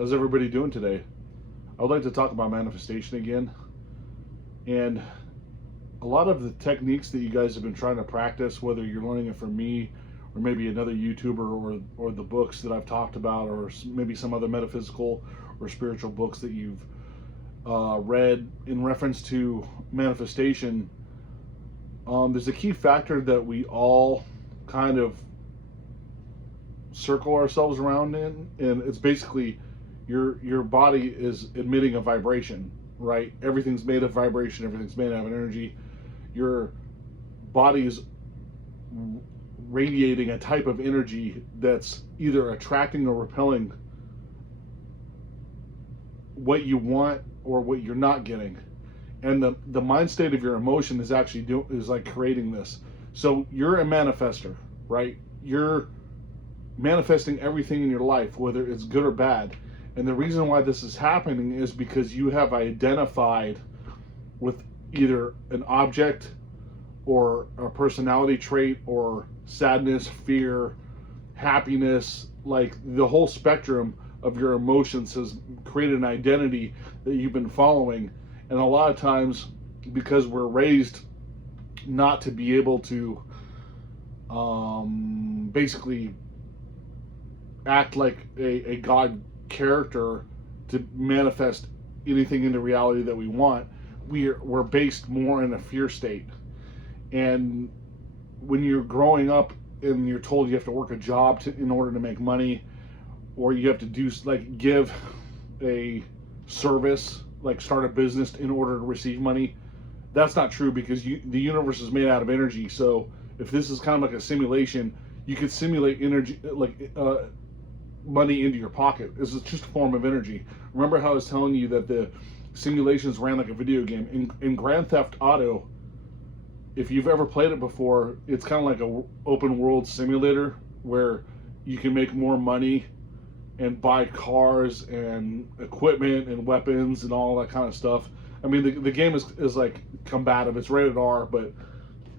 How's everybody doing today? I would like to talk about manifestation again. And a lot of the techniques that you guys have been trying to practice, whether you're learning it from me or maybe another YouTuber or the books that I've talked about, or maybe some other metaphysical or spiritual books that you've read in reference to manifestation, there's a key factor that we all kind of circle ourselves around in, and it's basically your body is emitting a vibration, right? Everything's made of vibration, everything's made out of energy. Your body is radiating a type of energy that's either attracting or repelling what you want or what you're not getting. And the mind state of your emotion is actually is like creating this. So you're a manifester, right? You're manifesting everything in your life, whether it's good or bad. And the reason why this is happening is because you have identified with either an object or a personality trait or sadness, fear, happiness, like the whole spectrum of your emotions has created an identity that you've been following. And a lot of times, because we're raised not to be able to basically act like a God character to manifest anything into reality that we want, we're based more in a fear state. And when you're growing up and you're told you have to work a job in order to make money, or you have to do like give a service, like start a business in order to receive money, that's not true, because the universe is made out of energy. So if this is kind of like a simulation, you could simulate energy, like money into your pocket. This is just a form of energy. Remember how I was telling you that the simulations ran like a video game? In Grand Theft Auto, if you've ever played it before, it's kind of like a open world simulator where you can make more money and buy cars and equipment and weapons and all that kind of stuff. I mean, the game is like combative. It's rated R, but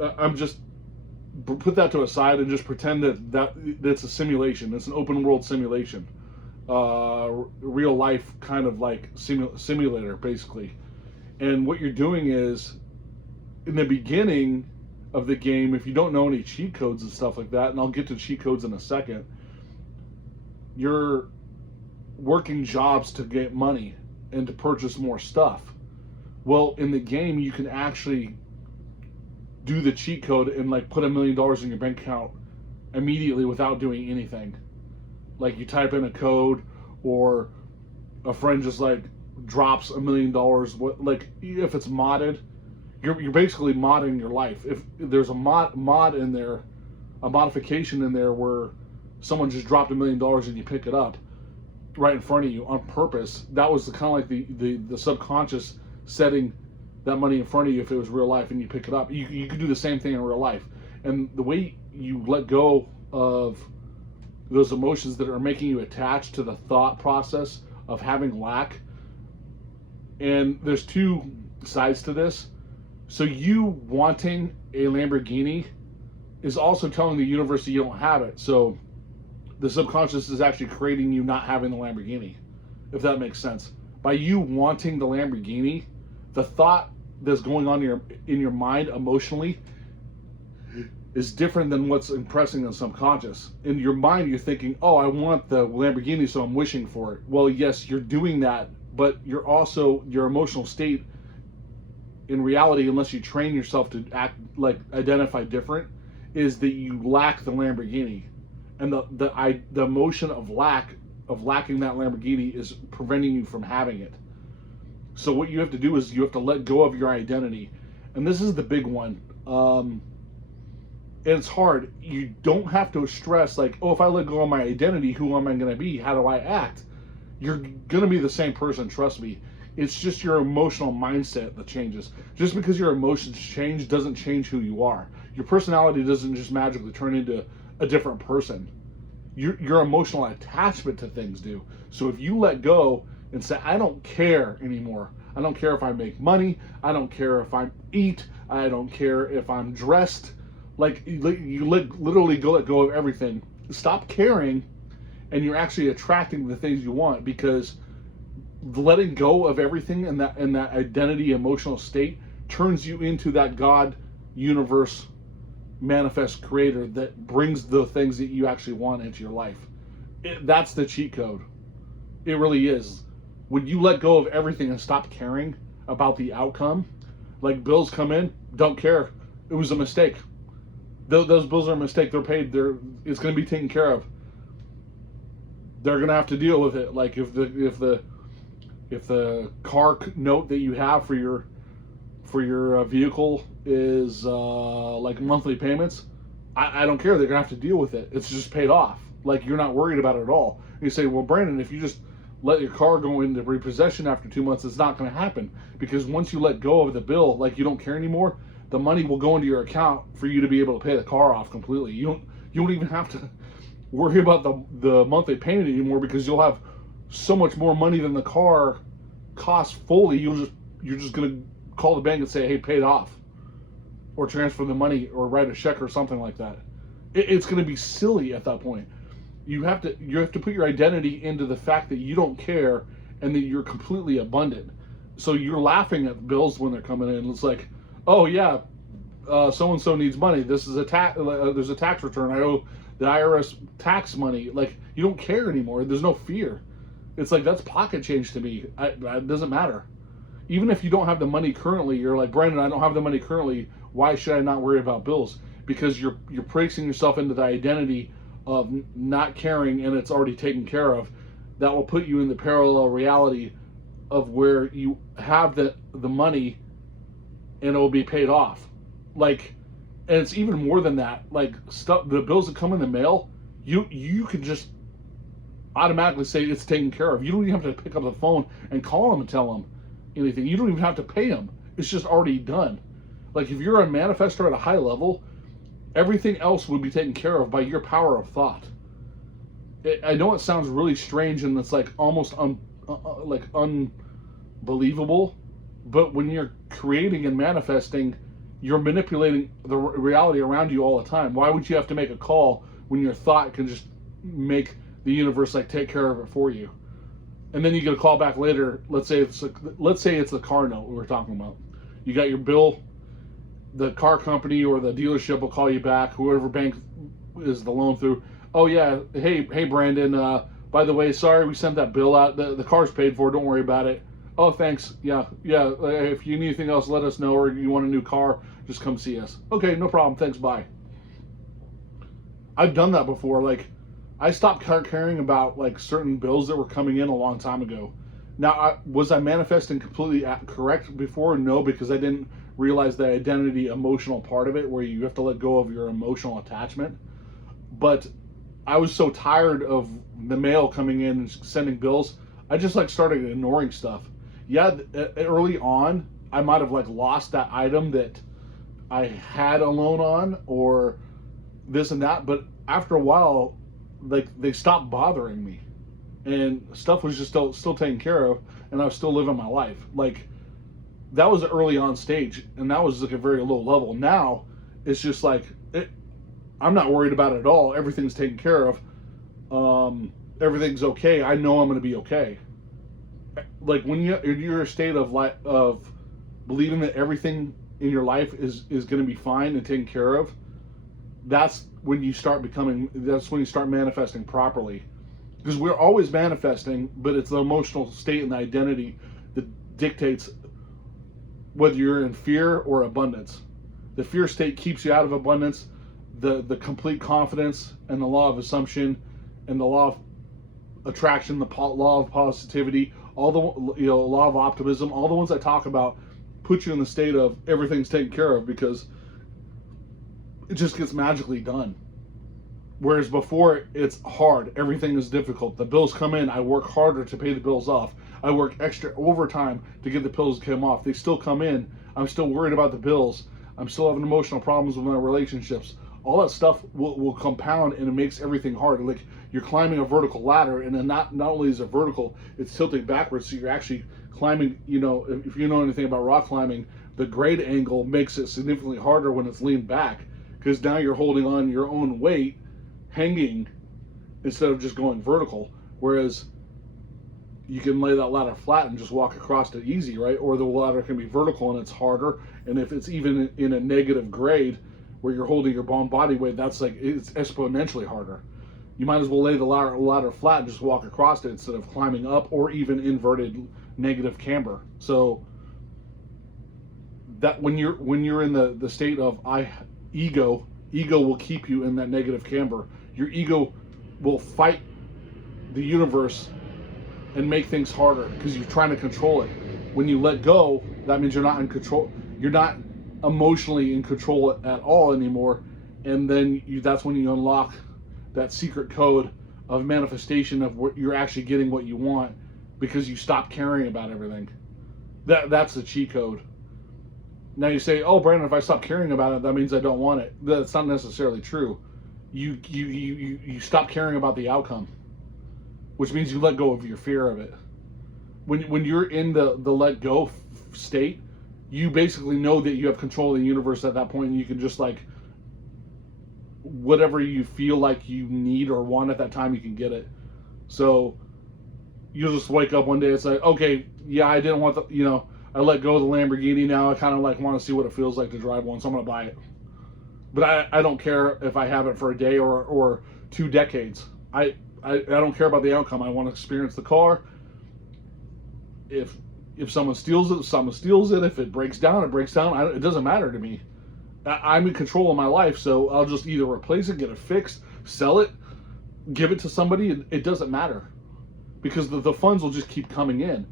I'm just put that to a side and just pretend that's a simulation. It's an open world simulation, real life kind of like simulator basically. And what you're doing is, in the beginning of the game, if you don't know any cheat codes and stuff like that, and I'll get to cheat codes in a second, you're working jobs to get money and to purchase more stuff. Well, in the game, you can actually do the cheat code and like put $1 million in your bank account immediately without doing anything. Like you type in a code, or a friend just like drops $1 million. What, like if it's modded, you're basically modding your life. If there's a mod in there, a modification in there where someone just dropped $1 million and you pick it up right in front of you on purpose, that was kind of like the subconscious setting that money in front of you. If it was real life and you pick it up, you could do the same thing in real life. And the way you let go of those emotions that are making you attached to the thought process of having lack, and there's two sides to this. So you wanting a Lamborghini is also telling the universe that you don't have it. So the subconscious is actually creating you not having the Lamborghini, if that makes sense. By you wanting the Lamborghini, the thought that's going on in your mind emotionally is different than what's impressing the subconscious. In your mind, you're thinking, oh, I want the Lamborghini, so I'm wishing for it. Well, yes, you're doing that, but you're also, your emotional state in reality, unless you train yourself to act like identify different, is that you lack the Lamborghini. And the emotion of lacking that Lamborghini is preventing you from having it. So what you have to do is you have to let go of your identity. And this is the big one. And it's hard. You don't have to stress like, oh, if I let go of my identity, who am I going to be? How do I act? You're going to be the same person, trust me. It's just your emotional mindset that changes. Just because your emotions change doesn't change who you are. Your personality doesn't just magically turn into a different person. Your emotional attachment to things do. So if you let go and say, I don't care anymore. I don't care if I make money. I don't care if I eat. I don't care if I'm dressed. Like you literally let go of everything. Stop caring and you're actually attracting the things you want, because letting go of everything in that identity emotional state turns you into that God universe manifest creator that brings the things that you actually want into your life. That's the cheat code. It really is. When you let go of everything and stop caring about the outcome, like bills come in, don't care. It was a mistake. Those bills are a mistake. They're paid. It's going to be taken care of. They're going to have to deal with it. Like if the car note that you have for your vehicle is like monthly payments, I don't care. They're going to have to deal with it. It's just paid off. Like, you're not worried about it at all. And you say, well, Brandon, if you just let your car go into repossession after 2 months, it's not going to happen, because once you let go of the bill, like, you don't care anymore, the money will go into your account for you to be able to pay the car off completely. You don't even have to worry about the monthly payment anymore, because you'll have so much more money than the car costs fully. You're just going to call the bank and say, hey, pay it off, or transfer the money, or write a check or something like that. It's going to be silly at that point. You have to put your identity into the fact that you don't care and that you're completely abundant. So you're laughing at bills when they're coming in. It's like, oh yeah, so and so needs money. This is a tax. There's a tax return. I owe the IRS tax money. Like, you don't care anymore. There's no fear. It's like, that's pocket change to me. It doesn't matter. Even if you don't have the money currently, you're like, Brandon, I don't have the money currently. Why should I not worry about bills? Because you're placing yourself into the identity of not caring, and it's already taken care of. That will put you in the parallel reality of where you have the money and it will be paid off. Like, and it's even more than that. Like, the bills that come in the mail, you can just automatically say it's taken care of. You don't even have to pick up the phone and call them and tell them anything. You don't even have to pay them. It's just already done. Like, if you're a manifestor at a high level, everything else would be taken care of by your power of thought. I know it sounds really strange, and it's like almost unbelievable, but when you're creating and manifesting, you're manipulating the reality around you all the time. Why would you have to make a call when your thought can just make the universe like take care of it for you? And then you get a call back later. Let's say it's the car note we were talking about. You got your bill. The car company or the dealership will call you back, whoever bank is the loan through. Oh yeah, hey Brandon, by the way, sorry we sent that bill out. The car's paid for, don't worry about it. Oh, thanks. Yeah, if you need anything else, let us know, or you want a new car, just come see us. Okay, no problem, thanks, bye. I've done that before. Like, I stopped caring about like certain bills that were coming in a long time ago. Now, was I manifesting completely correct before? No, because I didn't realize the identity emotional part of it, where you have to let go of your emotional attachment. But I was so tired of the mail coming in and sending bills, I just like started ignoring stuff. Yeah, early on, I might have like lost that item that I had a loan on, or this and that, but after a while, like, they stopped bothering me, and stuff was just still taken care of, and I was still living my life. Like, that was early on stage, and that was like a very low level. Now it's just like, I'm not worried about it at all. Everything's taken care of. Everything's okay. I know I'm going to be okay. Like, when you're in a state of believing that everything in your life is going to be fine and taken care of, that's when you start manifesting properly. Because we're always manifesting, but it's the emotional state and the identity that dictates whether you're in fear or abundance. The fear state keeps you out of abundance. The complete confidence and the law of assumption and the law of attraction, the law of positivity, all the law of optimism, all the ones I talk about put you in the state of everything's taken care of, because it just gets magically done. Whereas before, it's hard. Everything is difficult. The bills come in. I work harder to pay the bills off. I work extra overtime to get the bills to come off. They still come in. I'm still worried about the bills. I'm still having emotional problems with my relationships. All that stuff will compound, and it makes everything hard. Like, you're climbing a vertical ladder, and then not only is it vertical, it's tilting backwards, so you're actually climbing. If you know anything about rock climbing, the grade angle makes it significantly harder when it's leaned back, because now you're holding on your own weight, hanging, instead of just going vertical. Whereas you can lay that ladder flat and just walk across it easy, right? Or the ladder can be vertical and it's harder. And if it's even in a negative grade where you're holding your own body weight, that's like, it's exponentially harder. You might as well lay the ladder flat and just walk across it instead of climbing up or even inverted negative camber. So that when you're in the state of ego will keep you in that negative camber. Your ego will fight the universe and make things harder because you're trying to control it. When you let go, that means you're not in control. You're not emotionally in control at all anymore, and then that's when you unlock that secret code of manifestation of what you're actually getting what you want because you stop caring about everything. That's the cheat code. Now you say, "Oh, Brandon, if I stop caring about it, that means I don't want it." That's not necessarily true. You stop caring about the outcome, which means you let go of your fear of it. When you're in the let go state, you basically know that you have control of the universe at that point, and you can just like whatever you feel like you need or want at that time, you can get it. So you'll just wake up one day, it's like, okay, yeah, I didn't want I let go of the Lamborghini. Now I kind of like want to see what it feels like to drive one, so I'm gonna buy it. But I don't care if I have it for a day or 2 decades. I don't care about the outcome. I want to experience the car. If someone steals it, someone steals it. If it breaks down, it breaks down. It doesn't matter to me. I'm in control of my life, so I'll just either replace it, get it fixed, sell it, give it to somebody. It doesn't matter because the funds will just keep coming in.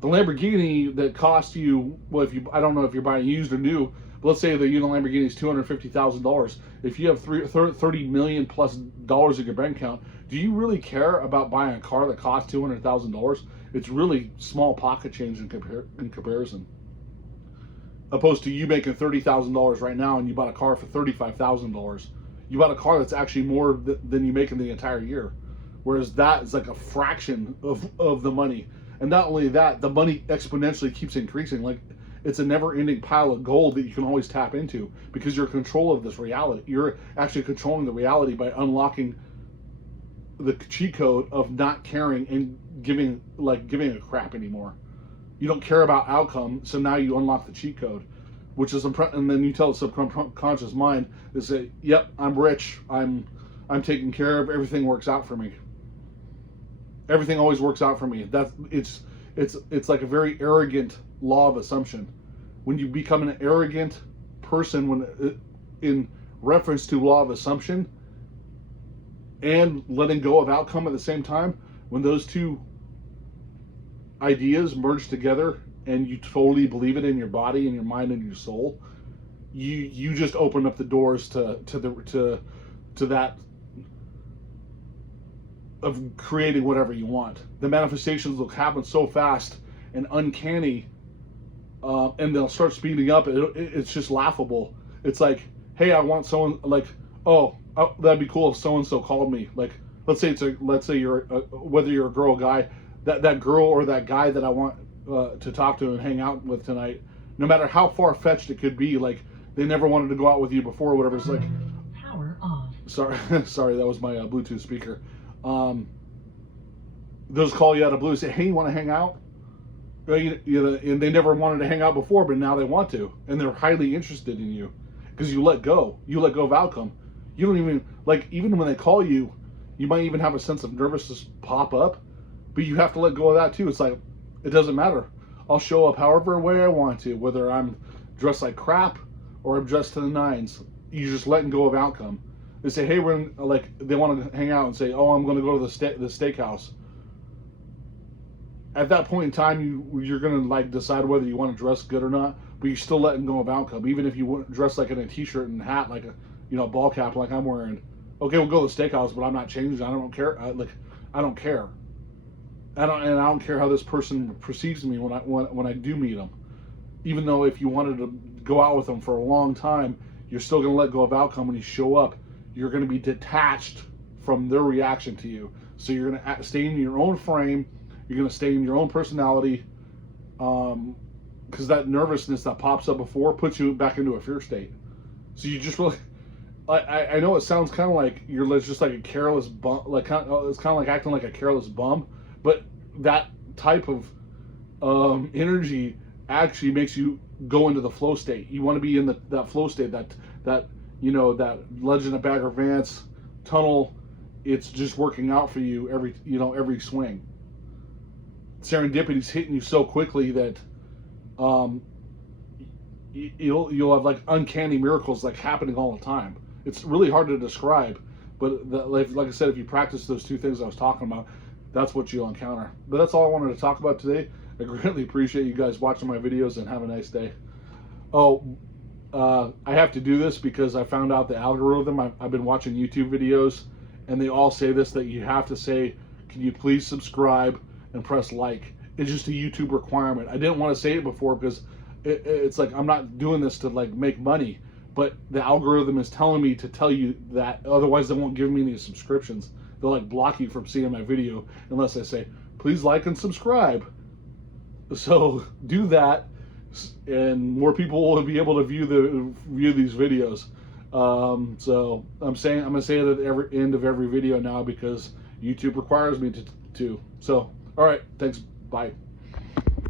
The Lamborghini that cost you, well, I don't know if you're buying used or new, but let's say the Lamborghini is $250,000. If you have $30 million plus dollars in your bank account, do you really care about buying a car that costs $200,000? It's really small pocket change in comparison. Opposed to you making $30,000 right now and you bought a car for $35,000. You bought a car that's actually more than you make in the entire year. Whereas that is like a fraction of the money. And not only that, the money exponentially keeps increasing. Like it's a never-ending pile of gold that you can always tap into because you're in control of this reality. You're actually controlling the reality by unlocking the cheat code of not caring and giving a crap anymore. You don't care about outcome, so now you unlock the cheat code, which is and then you tell the subconscious mind to say, "Yep, I'm rich. I'm taken care of. Everything works out for me. Everything always works out for me." It's like a very arrogant law of assumption. When you become an arrogant person, in reference to law of assumption and letting go of outcome at the same time, when those two ideas merge together and you totally believe it in your body and your mind and your soul, you just open up the doors to that of creating whatever you want. The manifestations will happen so fast and uncanny, and they'll start speeding up. It's just laughable. It's like, hey, I want someone like, oh, that'd be cool if so and so called me. Like, let's say you're whether you're a girl or guy, that girl or that guy that I want to talk to and hang out with tonight, no matter how far fetched it could be, like they never wanted to go out with you before or whatever. It's like, power off. Sorry, that was my Bluetooth speaker. They'll just call you out of blue and say, hey, you want to hang out? And they never wanted to hang out before, but now they want to, and they're highly interested in you because you let go of outcome. You don't even, like, even when they call you, you might even have a sense of nervousness pop up, but you have to let go of that too. It's like, it doesn't matter. I'll show up however way I want to, whether I'm dressed like crap or I'm dressed to the nines. You're just letting go of outcome. They say, hey, they want to hang out and say, oh, I'm going to go to the steakhouse. At that point in time, you're going to like decide whether you want to dress good or not, but you're still letting go of outcome. Even if you dress like in a t-shirt and hat, like a ball cap like I'm wearing. Okay, we'll go to the steakhouse, but I'm not changing. I don't care. I don't care. I don't care how this person perceives me when I do meet them. Even though if you wanted to go out with them for a long time, you're still going to let go of outcome when you show up. You're going to be detached from their reaction to you. So you're going to stay in your own frame. You're going to stay in your own personality, because that nervousness that pops up before puts you back into a fear state. So you just really, I know it sounds kind of like you're just like a careless bum, like it's kind of like acting like a careless bum, but that type of energy actually makes you go into the flow state. You want to be in that flow state, that that Legend of Bagger Vance tunnel. It's just working out for you every swing. Serendipity's hitting you so quickly that um, you'll have like uncanny miracles like happening all the time. It's really hard to describe, but like I said, if you practice those two things I was talking about, that's what you'll encounter. But that's all I wanted to talk about today. I greatly appreciate you guys watching my videos, and have a nice day. Oh, I have to do this because I found out the algorithm. I've been watching YouTube videos, and they all say this, that you have to say, can you please subscribe and press like. It's just a YouTube requirement. I didn't want to say it before because it's like I'm not doing this to like make money, but the algorithm is telling me to tell you that, otherwise they won't give me any subscriptions. They'll like block you from seeing my video unless I say, please like and subscribe. So do that, and more people will be able to view these videos. So I'm gonna say it at every end of every video now because YouTube requires me to. So all right, thanks. Bye.